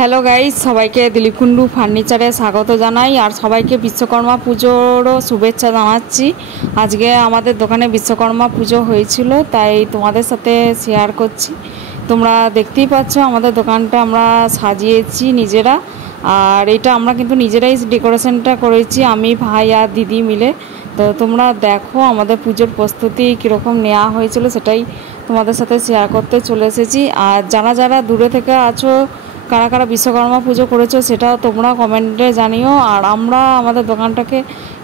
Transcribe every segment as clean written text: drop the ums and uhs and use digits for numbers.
Hello guys, সবাইকে দিলীপ কুন্ডু ফার্নিচারে স্বাগত জানাই আর সবাইকে বিশ্বকর্মা পুজোরও শুভেচ্ছা জানাচ্ছি। আজকে আমাদের দোকানে বিশ্বকর্মা পুজো হয়েছিল, তাই তোমাদের সাথে শেয়ার করছি। তোমরা দেখতেই পাচ্ছ আমাদের দোকানটা আমরা সাজিয়েছি নিজেরা, আর এটা আমরা কিন্তু নিজেরাই ডেকোরেশনটা করেছি, আমি ভাই আর দিদি মিলে। তো তোমরা দেখো আমাদের পুজোর প্রস্তুতি কীরকম নেওয়া হয়েছিল, সেটাই তোমাদের সাথে শেয়ার করতে চলে এসেছি। আর যারা যারা দূরে থেকে আছো, কারা কারা বিশ্বকর্মা পুজো করেছো সেটাও তোমরা কমেন্টে জানিও। আর আমরা আমাদের দোকানটাকে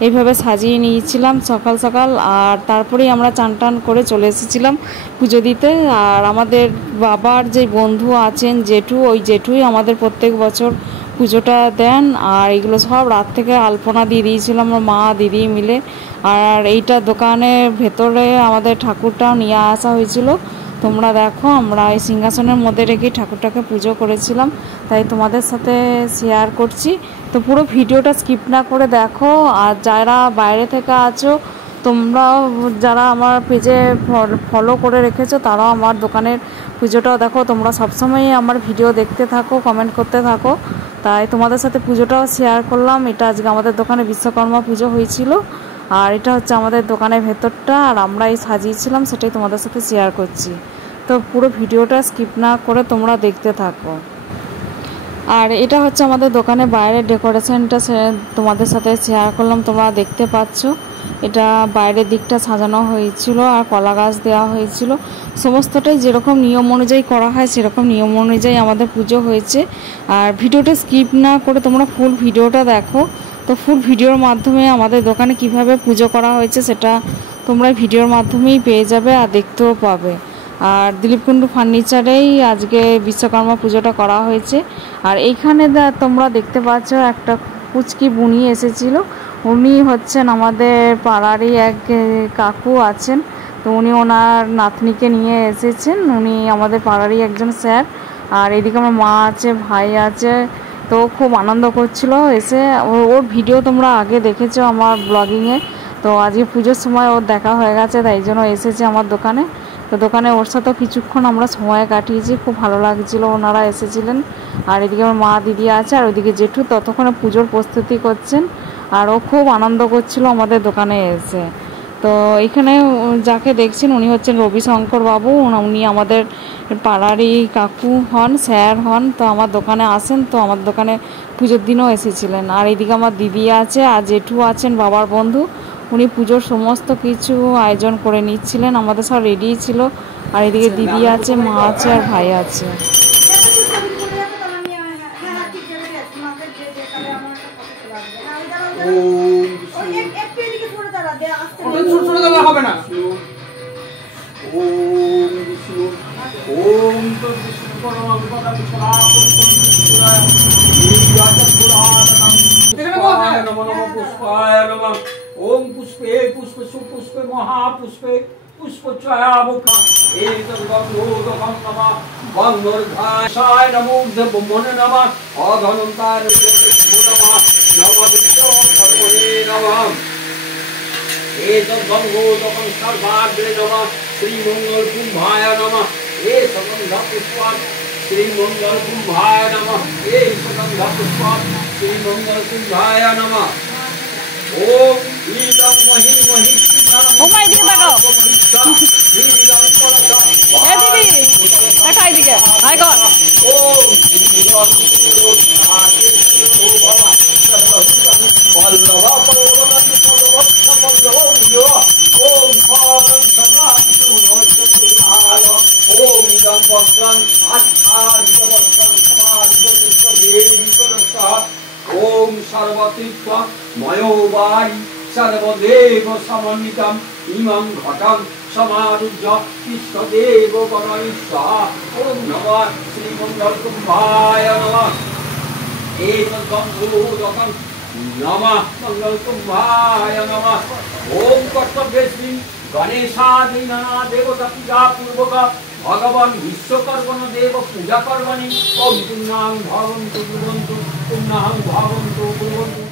এইভাবে সাজিয়ে নিয়েছিলাম সকাল সকাল, আর তারপরেই আমরা চান টান করে চলে এসেছিলাম পুজো দিতে। আর আমাদের বাবার যে বন্ধু আছেন জেঠু, ওই জেঠুই আমাদের প্রত্যেক বছর পুজোটা দেন। আর এগুলো সব রাত থেকে আলপনা দিয়ে দিয়েছিলাম আমার মা দিদি মিলে। আর এইটা দোকানের ভেতরে আমাদের ঠাকুরটাও নিয়ে আসা হয়েছিল। তোমরা দেখো আমরা এই সিংহাসনের মধ্যে রেখে ঠাকুরটাকে পুজো করেছিলাম, তাই তোমাদের সাথে শেয়ার করছি। তো পুরো ভিডিওটা স্কিপ না করে দেখো। আর যারা বাইরে থেকে আছো, তোমরাও যারা আমার পেজে ফলো করে রেখেছো, তারাও আমার দোকানের পুজোটাও দেখো। তোমরা সবসময়ই আমার ভিডিও দেখতে থাকো, কমেন্ট করতে থাকো, তাই তোমাদের সাথে পুজোটাও শেয়ার করলাম। এটা আজকে আমাদের দোকানে বিশ্বকর্মা পুজো হয়েছিল, আর এটা হচ্ছে আমাদের দোকানের ভেতরটা, আর আমরা এই সাজিয়েছিলাম সেটাই তোমাদের সাথে শেয়ার করছি। তো পুরো ভিডিওটা স্কিপ না করে তোমরা দেখতে থাকো। আর এটা হচ্ছে আমাদের দোকানের বাইরের ডেকোরেশনটা, তোমাদের সাথে শেয়ার করলাম। তোমরা দেখতে পাচ্ছ এটা বাইরের দিকটা সাজানো হয়েছিল আর কলা গাছ দেওয়া হয়েছিল। সমস্তটাই যেরকম নিয়ম অনুযায়ী করা হয় সেরকম নিয়ম অনুযায়ী আমাদের পুজো হয়েছে। আর ভিডিওটা স্কিপ না করে তোমরা ফুল ভিডিওটা দেখো। তো ফুল ভিডিওর মাধ্যমে আমাদের দোকানে কিভাবে পুজো করা হয়েছে সেটা তোমরা ভিডিওর মাধ্যমেই পেয়ে যাবে আর দেখতেও পাবে। আর দিলীপ কুন্ডু ফার্নিচারেই আজকে বিশ্বকর্মা পুজোটা করা হয়েছে। আর এইখানে তোমরা দেখতে পাচ্ছ একটা পুচকি বুনি এসেছিল। উনি হচ্ছেন আমাদের পাড়ারই এক কাকু আছেন, তো উনি ওনার নাতনিকে নিয়ে এসেছেন। উনি আমাদের পাড়ারই একজন স্যার। আর এদিকে আমার মা আছে, ভাই আছে, তো খুব আনন্দ করছিল এসে। ওর ভিডিও তোমরা আগে দেখেছো আমার ব্লগিংয়ে, তো আজকে পুজোর সময় ওর দেখা হয়ে গেছে, তাই জন্য এসেছে আমার দোকানে। তো দোকানে ওর সাথেও কিছুক্ষণ আমরা সময় কাটিয়েছি, খুব ভালো লাগছিল, ওনারা এসেছিলেন। আর এদিকে আমার মা দিদি আছে, আর ওইদিকে জেঠু ততক্ষণে পুজোর প্রস্তুতি করছেন, আর ও খুব আনন্দ করছিল আমাদের দোকানে এসে। তো এখানে যাকে দেখছেন উনি হচ্ছেন রবিশঙ্কর বাবু। উনি আমাদের পাড়ারই কাকু হন, স্যার হন। তো আমার দোকানে আসেন, তো আমার দোকানে পুজোর দিনও এসেছিলেন। আর এইদিকে আমার দিদি আছে, আর জেঠু আছেন বাবার বন্ধু। উনি পুজোর সমস্ত কিছু আয়োজন করে নিচ্ছিলেন, আমাদের সব রেডি ছিল। আর এদিকে দিদি আছে, মা আছে, আর ভাই আছে। ओम पुष्पे पुष्प सुपुष्पे महापुष्पे पुष्पचयामुखा एतद्गंगोदकं नमः गंगोर्धाय नमो ब्रह्मणे नमः अधनंताय नमः नमः नमः एतद्गंगोदकं सर्वाग्रे नमः श्रीमंगलकुंभाय नमः एतद्गंधपुष्पात् श्रीमंगलकुंभाय नमः एतद्गंधपुष्पात् श्रीमंगलकुंभाय नमः ओम ईदं महि महिष्ठा ও মাই দিকে তাকাও, এ দিদি দেখা এদিকে, হাই গড। ओम ओम सर्वतीर्थ मयोवारी सर्वदेव समन्वितम् इमं घटं समारुह्य इष्टदेव गणेशः ओम नमः श्रीमंगलकुंभाय नमः एतद्गंगोदकं नमः मंगलकुंभाय नमः ओम कर्तव्यस्मिन् गणेशादीना देवता पूजा पूर्वक भगवान विश्वकर्मण देव पूजा कर्मणि ओम पुण्यं भवन्तु कुर्वन्तु पुण्यं भवन्तु कुर्वन्तु।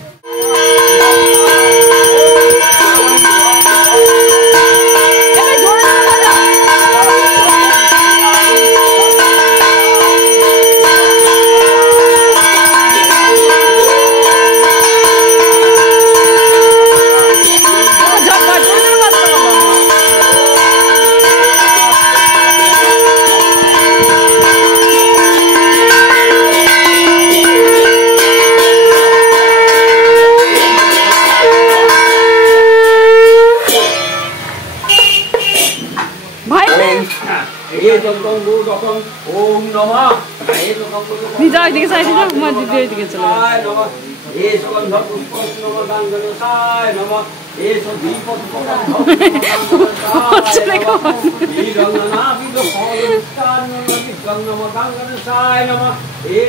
তঙ্গু তখন ওম নমঃ নিজা ওইদিকে সাইডে যাও, মা দিদি ওইদিকে চলে যাও। নমঃ এ স্কন্ধ পুষ্প নমঃ গাঙ্গনসায় নমঃ এ দীপ হচ্ছে দেখো। নমঃ গাঙ্গনসায় নমঃ এ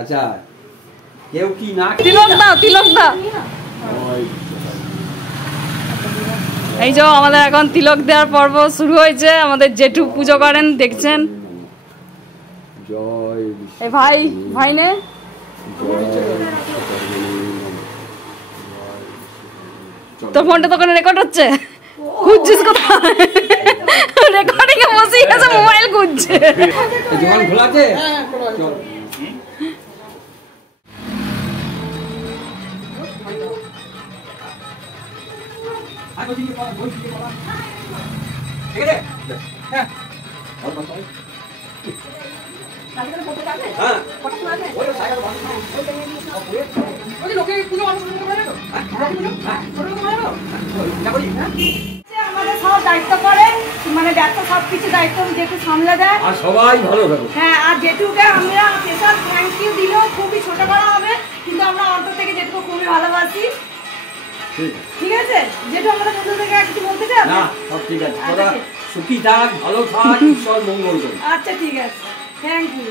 আচ্ছা কেউ কি না তিলক দাও, তিলক দাও। এই যে আমাদের এখন তিলক দেওয়ার পর্ব শুরু হয়েছে। আমাদের জেঠু পুজো করেন, দেখছেন। জয় এই ভাই, ভাই নে তোর ফোনটা দোকানে রেকর্ড হচ্ছে, খুঁজছিস কোথায়? রেকর্ডিং এ বসে আছে, মোবাইল খুঁজছে। দোকান খোলা আছে? চল আমাদের সব দায়িত্ব করে, মানে ব্যবসা সবকিছু দায়িত্ব জেঠু সামলে দেয়। আর সবাই ভালো থাকো। হ্যাঁ, আর জেঠুকে আমরা স্পেশাল থ্যাংক ইউ দিলেও খুবই ছোট করা হবে, কিন্তু আমরা অন্তর থেকে জেঠুকে খুবই ভালোবাসি। ঠিক আছে জেঠু, আমাদের বন্ধু থেকে কিছু বলতে চাও? না, সব ঠিক আছে। তোরা সুখী থাক, ভালো থাক, ঈশ্বর মঙ্গল করুন। আচ্ছা ঠিক আছে, থ্যাংক ইউ।